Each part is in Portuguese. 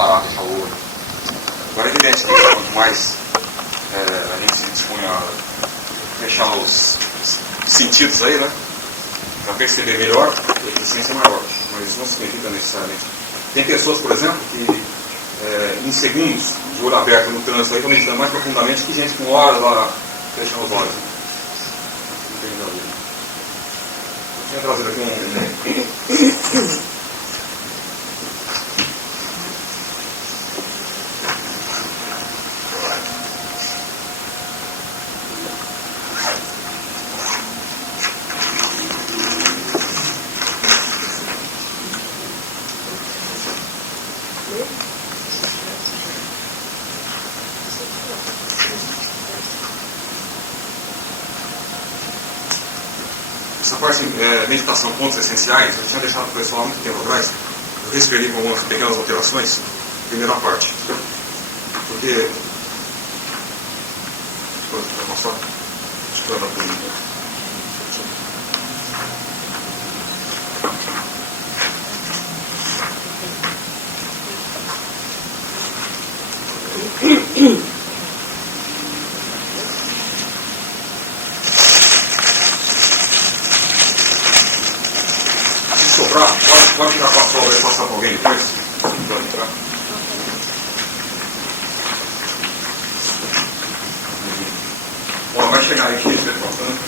parar, fechar o olho. Agora é evidente que quanto mais a gente se dispõe a fechar os sentidos aí, né? Para perceber melhor, a eficiência é maior. Mas isso não significa necessariamente. Tem pessoas, por exemplo, que em segundos, de olho aberto no trânsito, estão meditando mais profundamente que gente com horas lá fechando os olhos. Eu tinha trazido aqui um. Essa parte meditação, pontos essenciais, eu tinha deixado para o pessoal há muito tempo atrás. Eu reescrevi com algumas pequenas alterações. Primeira parte. Porque. Posso passar? Deixa eu dar para mim. Pode tirar para a sobra e passar para alguém depois? Bom, vai chegar aí que isso é faltando.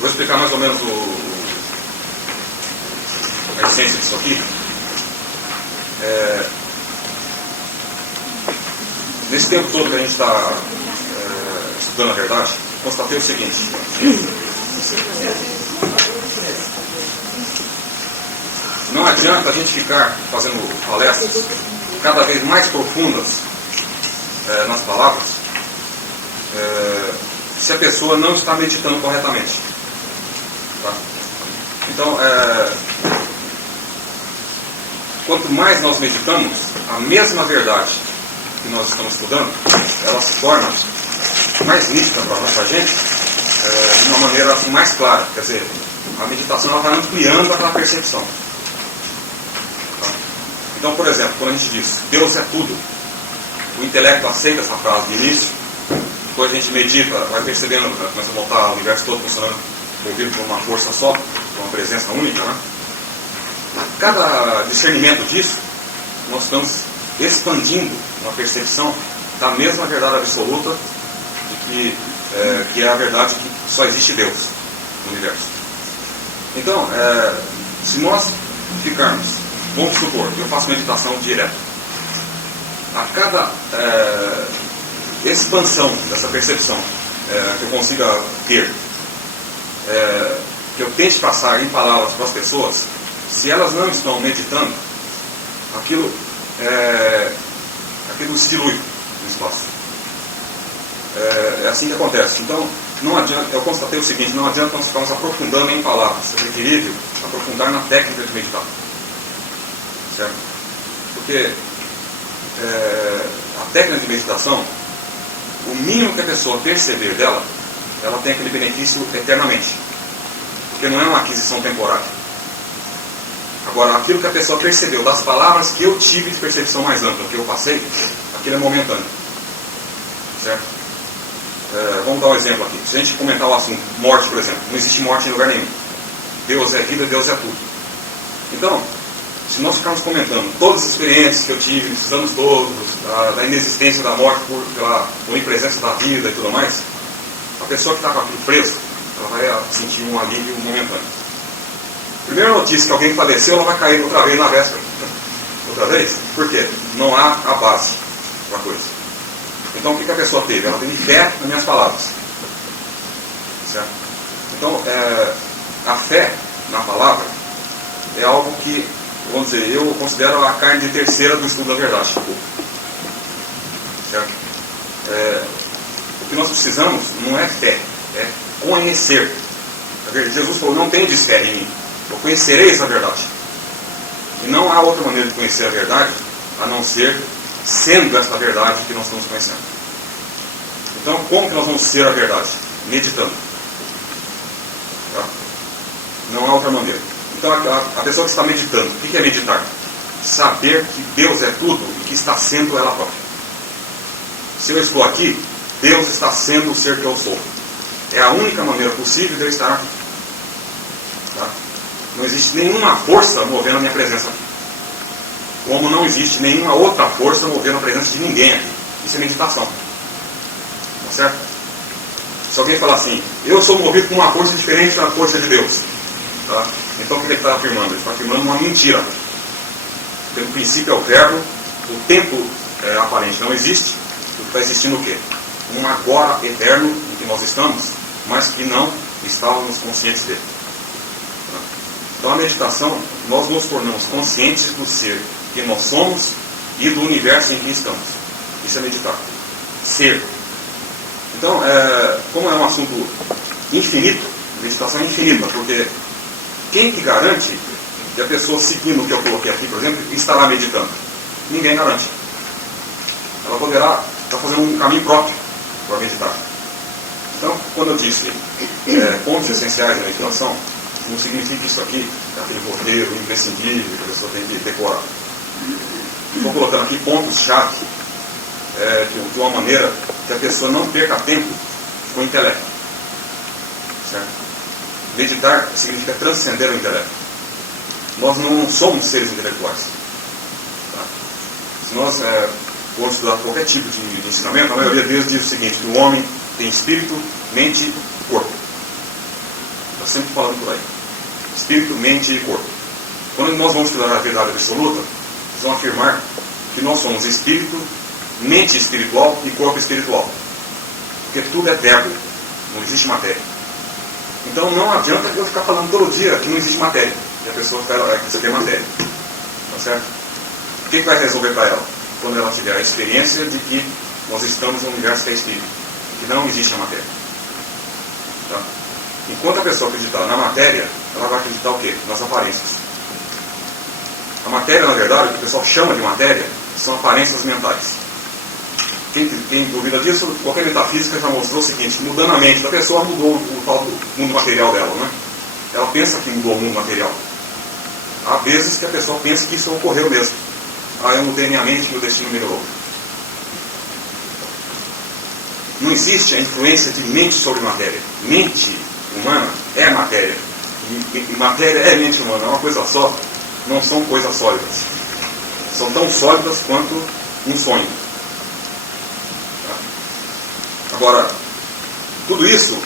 Vou explicar mais ou menos a essência disso aqui. Nesse tempo todo que a gente está estudando a verdade, constatei o seguinte: não adianta a gente ficar fazendo palestras cada vez mais profundas nas palavras se a pessoa não está meditando corretamente. Tá? Então, quanto mais nós meditamos, a mesma verdade que nós estamos estudando, ela se torna mais nítida para a gente, de uma maneira assim, mais clara. Quer dizer, a meditação ela vai ampliando aquela percepção. Tá? Então, por exemplo, quando a gente diz Deus é tudo, o intelecto aceita essa frase de início, depois a gente medita, vai percebendo, começa a voltar o universo todo funcionando, movido por uma força só, por uma presença única, né? A cada discernimento disso, nós estamos expandindo uma percepção da mesma verdade absoluta de que é a verdade que só existe Deus no universo. Então, se nós ficarmos, vamos supor, eu faço meditação direta, a cada expansão dessa percepção que eu consiga ter, que eu tente passar em palavras para as pessoas, se elas não estão meditando, aquilo se dilui no espaço. É assim que acontece. Então, não adianta, eu constatei o seguinte: não adianta nós ficarmos aprofundando em palavras, é preferível aprofundar na técnica de meditar. Certo? Porque a técnica de meditação, o mínimo que a pessoa perceber dela, ela tem aquele benefício eternamente. Porque não é uma aquisição temporária. Agora, aquilo que a pessoa percebeu das palavras que eu tive de percepção mais ampla, que eu passei, aquilo é momentâneo. Certo? Vamos dar um exemplo aqui. Se a gente comentar o assunto morte, por exemplo, não existe morte em lugar nenhum. Deus é vida, Deus é tudo. Então, se nós ficarmos comentando todas as experiências que eu tive nesses anos todos, da inexistência da morte pela onipresença da vida e tudo mais, a pessoa que está com aquilo preso, ela vai sentir um alívio momentâneo. Primeira notícia que alguém faleceu, ela vai cair outra vez na véspera. Outra vez? Por quê? Não há a base para a coisa. Então, o que a pessoa teve? Ela teve fé nas minhas palavras. Certo? Então, a fé na palavra é algo que, vamos dizer, eu considero a carne de terceira do estudo da verdade. Certo? O que nós precisamos não é fé, é conhecer. Jesus falou: não tendes fé em mim, eu conhecerei essa verdade. E não há outra maneira de conhecer a verdade a não ser sendo esta verdade que nós estamos conhecendo. Então, como que nós vamos ser a verdade? Meditando. Tá? Não há outra maneira. Então, a pessoa que está meditando, o que é meditar? Saber que Deus é tudo e que está sendo ela própria. Se eu estou aqui, Deus está sendo o ser que eu sou. É a única maneira possível de eu estar aqui. Tá? Não existe nenhuma força movendo a minha presença aqui. Como não existe nenhuma outra força movendo a presença de ninguém aqui. Isso é meditação. Tá certo? Se alguém falar assim, eu sou movido com uma força diferente da força de Deus. Tá? Então o que ele está afirmando? Ele está afirmando uma mentira. Porque no princípio é o verbo, o tempo aparente não existe. Está existindo o quê? Um agora eterno em que nós estamos, mas que não estávamos conscientes dele. Tá? Então a meditação, nós nos tornamos conscientes do ser que nós somos e do universo em que estamos. Isso é meditar. Ser. Então, como é um assunto infinito, meditação é infinita, porque quem que garante que a pessoa seguindo o que eu coloquei aqui, por exemplo, estará meditando? Ninguém garante. Ela poderá estar fazendo um caminho próprio para meditar. Então, quando eu disse pontos essenciais da meditação, não significa isso aqui, aquele roteiro imprescindível que a pessoa tem que decorar. Estou colocando aqui pontos-chave de uma maneira que a pessoa não perca tempo com o intelecto. Certo? Meditar significa transcender o intelecto. Nós não somos seres intelectuais. Tá? Se nós formos estudar qualquer tipo de ensinamento, a maioria deles diz o seguinte, que o homem tem espírito, mente e corpo. Está sempre falando por aí. Espírito, mente e corpo. Quando nós vamos estudar a verdade absoluta, eles vão afirmar que nós somos espírito, mente espiritual e corpo espiritual. Porque tudo é verbo, não existe matéria. Então não adianta eu ficar falando todo dia que não existe matéria. E a pessoa quer receber matéria. Tá certo? O que vai resolver para ela? Quando ela tiver a experiência de que nós estamos no universo que é espírito. Que não existe a matéria. Tá? Enquanto a pessoa acreditar na matéria, ela vai acreditar o quê? Nas aparências. A matéria, na verdade, o que o pessoal chama de matéria, são aparências mentais. Quem duvida disso, qualquer metafísica já mostrou o seguinte, que mudando a mente da pessoa, mudou o tal do mundo material dela, né? Ela pensa que mudou o mundo material. Há vezes que a pessoa pensa que isso ocorreu mesmo. Eu mudei minha mente e o destino melhorou. Não existe a influência de mente sobre matéria. Mente humana é matéria. E matéria é mente humana, é uma coisa só. Não são coisas sólidas. São tão sólidas quanto um sonho. Agora, tudo isso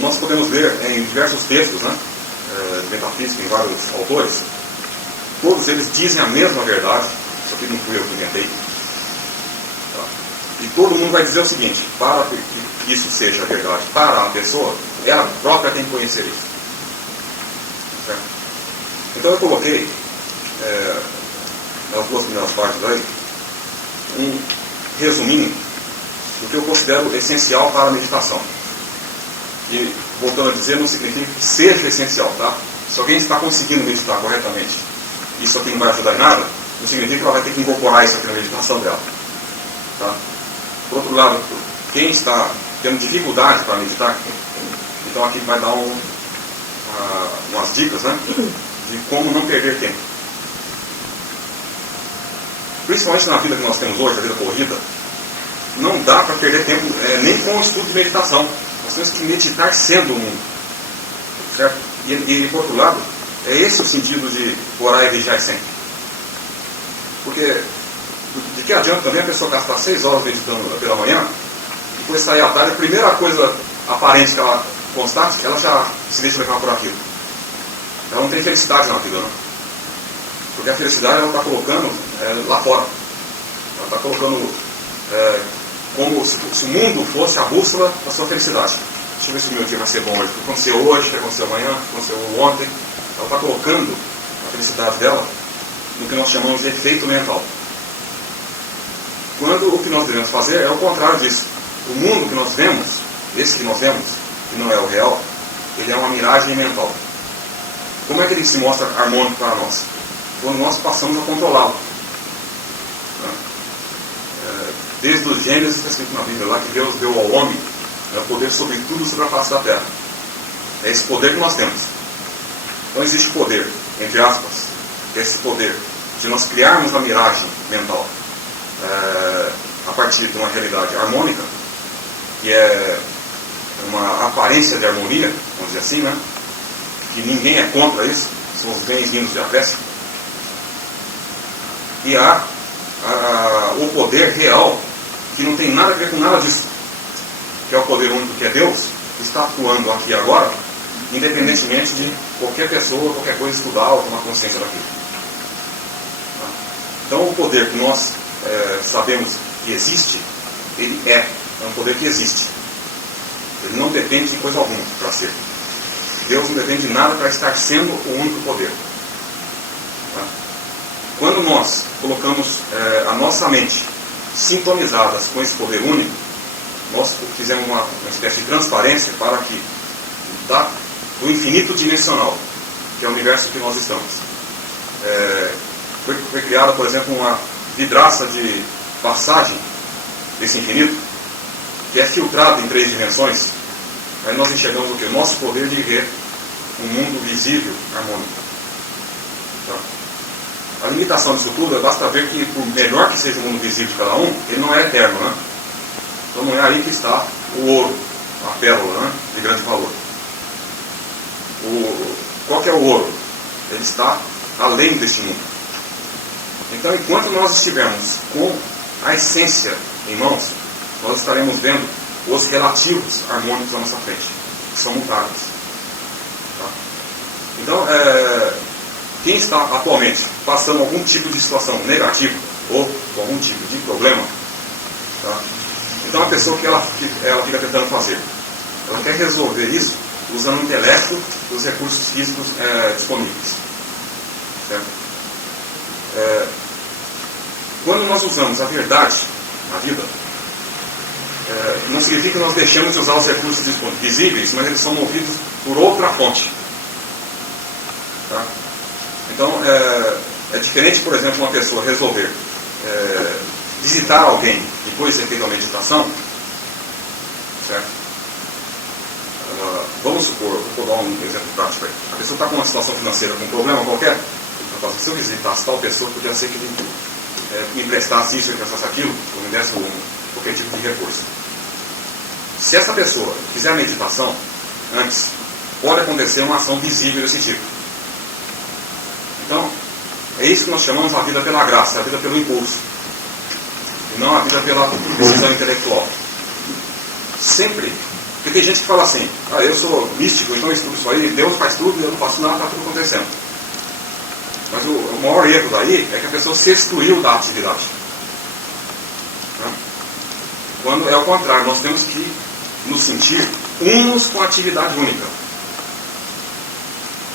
nós podemos ver em diversos textos, né, de metafísica, em vários autores. Todos eles dizem a mesma verdade. Isso aqui não fui eu que inventei. Tá? E todo mundo vai dizer o seguinte, para que isso seja verdade para a pessoa, ela própria tem que conhecer isso. Certo? Então eu coloquei, nas duas primeiras partes aí, um resuminho do que eu considero essencial para a meditação. E, voltando a dizer, não significa que seja essencial, tá? Se alguém está conseguindo meditar corretamente, isso aqui não vai ajudar em nada, não significa que ela vai ter que incorporar isso aqui na meditação dela. Tá? Por outro lado, quem está tendo dificuldade para meditar, então aqui vai dar umas dicas, né, de como não perder tempo. Principalmente na vida que nós temos hoje, a vida corrida, não dá para perder tempo nem com o estudo de meditação. Nós temos que meditar sendo o mundo. Certo? E por outro lado, é esse o sentido de orar e vigiar sempre. Porque de que adianta também a pessoa gastar 6 horas meditando pela manhã, depois sair à tarde, a primeira coisa aparente que ela constate, ela já se deixa levar por aquilo. Ela não tem felicidade na vida, não. Porque a felicidade ela está colocando lá fora. Ela está colocando como se o mundo fosse a bússola da sua felicidade. Deixa eu ver se o meu dia vai ser bom hoje. O que aconteceu hoje, o que aconteceu amanhã, o que aconteceu ontem. Ela está colocando a felicidade dela no que nós chamamos de efeito mental. Quando o que nós devemos fazer é o contrário disso. O mundo que nós vemos, esse que nós vemos, que não é o real, ele é uma miragem mental. Como é que ele se mostra harmônico para nós? Quando nós passamos a controlá-lo. Desde o Gênesis está escrito na Bíblia lá que Deus deu ao homem o poder sobre tudo sobre a face da terra. É esse poder que nós temos. Então existe poder, entre aspas, que é esse poder de nós criarmos a miragem mental a partir de uma realidade harmônica, que é uma aparência de harmonia, vamos dizer assim, né? Que ninguém é contra isso, são os bens-vindos de acréscimo. E há o poder real, que não tem nada a ver com nada disso, que é o poder único que é Deus, que está atuando aqui e agora, independentemente de qualquer pessoa, qualquer coisa estudar ou tomar consciência daquilo. Então o poder que nós sabemos que existe, ele é um poder que existe. Ele não depende de coisa alguma para ser. Deus não depende de nada para estar sendo o único poder. Quando nós colocamos a nossa mente sintonizadas com esse poder único, nós fizemos uma espécie de transparência para que do infinito dimensional, que é o universo que nós estamos. Foi criada, por exemplo, uma vidraça de passagem desse infinito, que é filtrado em 3 dimensões. Aí nós enxergamos o que? O nosso poder de ver um mundo visível, harmônico. Tá? A limitação disso tudo basta ver que, por melhor que seja o mundo visível de cada um, ele não é eterno, né? Então não é aí que está o ouro, a pérola, né? De grande valor. Qual que é o ouro? Ele está além deste mundo. Então, enquanto nós estivermos com a essência em mãos, nós estaremos vendo os relativos harmônicos à nossa frente, que são mutáveis. Tá? Então, quem está atualmente passando algum tipo de situação negativa ou com algum tipo de problema, tá? Então a pessoa que ela fica tentando fazer, ela quer resolver isso usando o intelecto e os recursos físicos disponíveis. Certo? Quando nós usamos a verdade na vida, não significa que nós deixamos de usar os recursos visíveis, mas eles são movidos por outra fonte. Tá? Então, é diferente, por exemplo, uma pessoa resolver visitar alguém depois de ter feito a meditação, certo? Vamos supor, vou dar um exemplo prático aí. A pessoa está com uma situação financeira, com um problema qualquer, ela fala assim, se eu visitasse tal pessoa, podia ser que ele me emprestasse isso, me emprestasse aquilo, ou me desse qualquer tipo de recurso. Se essa pessoa fizer a meditação antes, pode acontecer uma ação visível desse tipo. Então, é isso que nós chamamos a vida pela graça, a vida pelo impulso, e não a vida pela decisão intelectual. Sempre, porque tem gente que fala assim, eu sou místico, então eu estudo isso aí, Deus faz tudo, eu não faço nada, está tudo acontecendo. Mas o maior erro daí é que a pessoa se excluiu da atividade. Quando é o contrário, nós temos que nos sentir unos com a atividade única.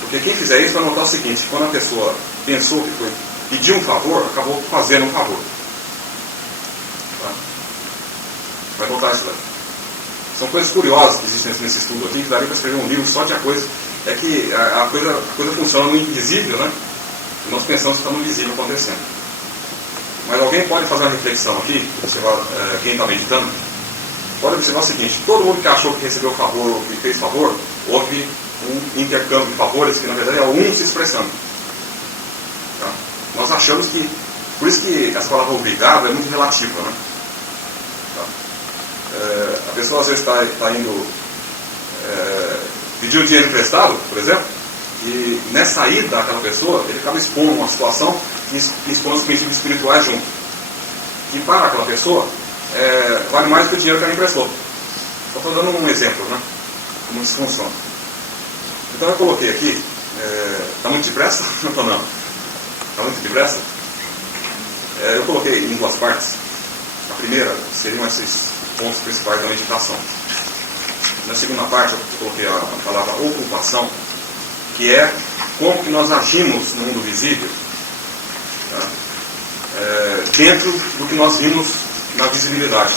Porque quem fizer isso vai notar o seguinte, quando a pessoa pensou que foi pedir um favor, acabou fazendo um favor. Tá? Vai notar isso daí. São coisas curiosas que existem nesse estudo aqui, que daria para escrever um livro só de a coisa. É que a coisa funciona no invisível, né? E nós pensamos que está no visível acontecendo. Mas alguém pode fazer uma reflexão aqui, quem está meditando, pode observar o seguinte, todo mundo que achou que recebeu favor ou que fez favor, houve um intercâmbio de favores, que na verdade é um se expressando. Tá? Nós achamos que, por isso que essa palavra obrigado é muito relativa, né? Tá? A pessoa às vezes está indo pedir um dinheiro emprestado, por exemplo, e nessa ida daquela pessoa, ele acaba expondo uma situação que expõe os princípios espirituais junto. Que para aquela pessoa, vale mais do que o dinheiro que ela emprestou. Só estou dando um exemplo, né? Como isso funciona. Então eu coloquei aqui, está muito depressa? Ou não? Está muito depressa? Eu coloquei em 2 partes. A primeira seriam esses pontos principais da meditação. Na segunda parte eu coloquei a palavra ocupação, que é como que nós agimos no mundo visível, tá? Dentro do que nós vimos na visibilidade.